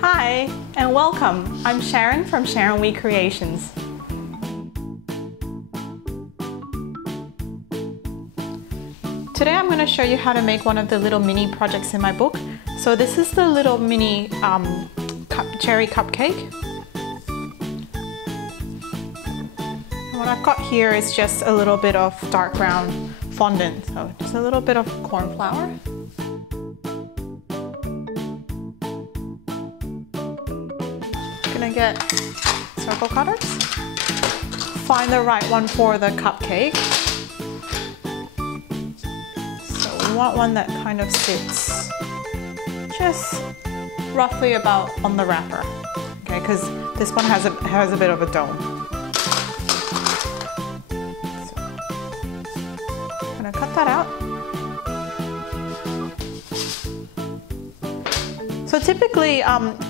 Hi, and welcome. I'm Sharon from Sharon We Creations. Today I'm going to show you how to make one of the little mini projects in my book. So this is the little mini cherry cupcake. And what I've got here is just a little bit of dark brown fondant. So just a little bit of corn flour. Gonna get circle cutters. Find the right one for the cupcake. So we want one that kind of sits just roughly about on the wrapper, okay? Because this one has a bit of a dome. So I'm gonna cut that out. So typically,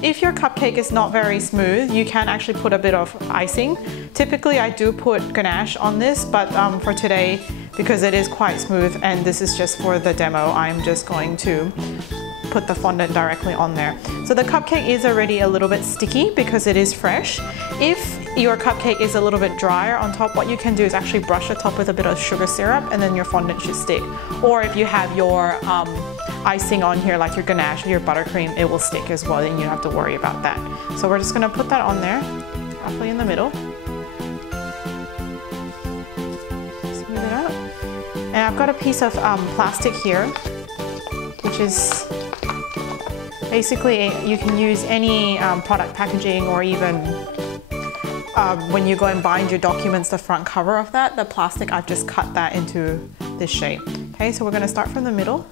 if your cupcake is not very smooth, you can actually put a bit of icing. Typically, I do put ganache on this, but for today, because it is quite smooth and this is just for the demo, I'm just going to put the fondant directly on there. So the cupcake is already a little bit sticky because it is fresh. If your cupcake is a little bit drier on top, what you can do is actually brush the top with a bit of sugar syrup and then your fondant should stick. Or if you have your icing on here, like your ganache or your buttercream, it will stick as well, and you don't have to worry about that. So we're just gonna put that on there, roughly in the middle. Smooth it out. And I've got a piece of plastic here, which is basically, you can use any product packaging, or even when you go and bind your documents, the front cover of that, the plastic, I've just cut that into this shape. Okay, so we're gonna start from the middle.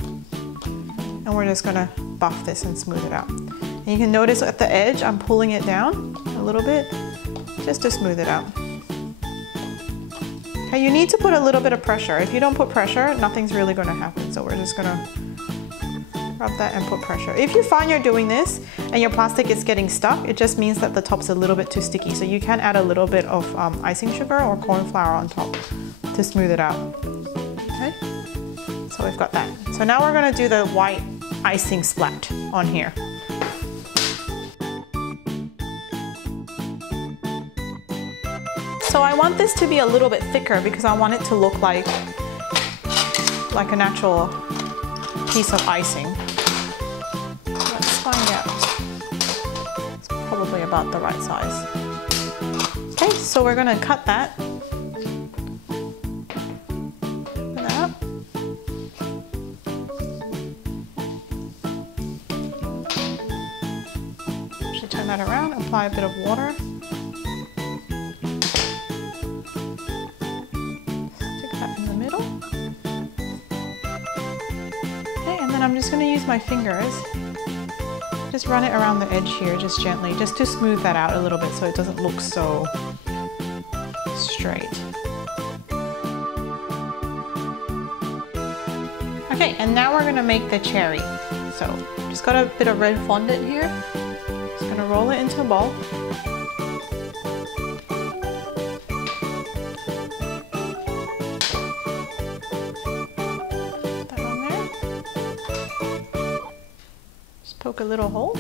And we're just gonna buff this and smooth it out. And you can notice at the edge, I'm pulling it down a little bit, just to smooth it out. Okay, you need to put a little bit of pressure. If you don't put pressure, nothing's really gonna happen. So we're just gonna rub that and put pressure. If you find you're doing this and your plastic is getting stuck, it just means that the top's a little bit too sticky. So you can add a little bit of icing sugar or corn flour on top to smooth it out. Okay, so we've got that. So now we're gonna do the white icing splat on here. So I want this to be a little bit thicker because I want it to look like a natural piece of icing. Let's find out. It's probably about the right size. Okay, so we're gonna cut that. Turn that around, apply a bit of water. Stick that in the middle. Okay, and then I'm just going to use my fingers. Just run it around the edge here, just gently, just to smooth that out a little bit so it doesn't look so straight. Okay, and now we're going to make the cherry. So, just got a bit of red fondant here. Gonna roll it into a ball. Put that on there. Just poke a little hole.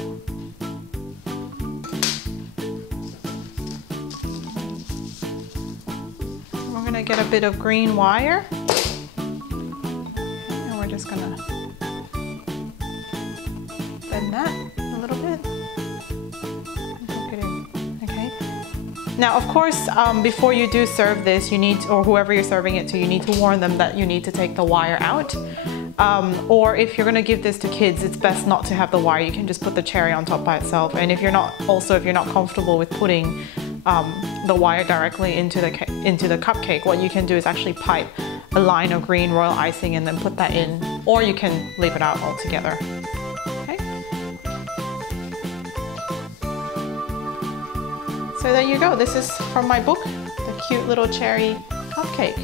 And we're gonna get a bit of green wire. And we're just gonna bend that a little bit. Now, of course, before you do serve this, you need, or whoever you're serving it to, you need to warn them that you need to take the wire out. Or if you're gonna give this to kids, it's best not to have the wire. You can just put the cherry on top by itself. And if you're not comfortable with putting the wire directly into the cupcake, what you can do is actually pipe a line of green royal icing and then put that in, or you can leave it out altogether. So there you go. This is from my book, the cute little cherry cupcake.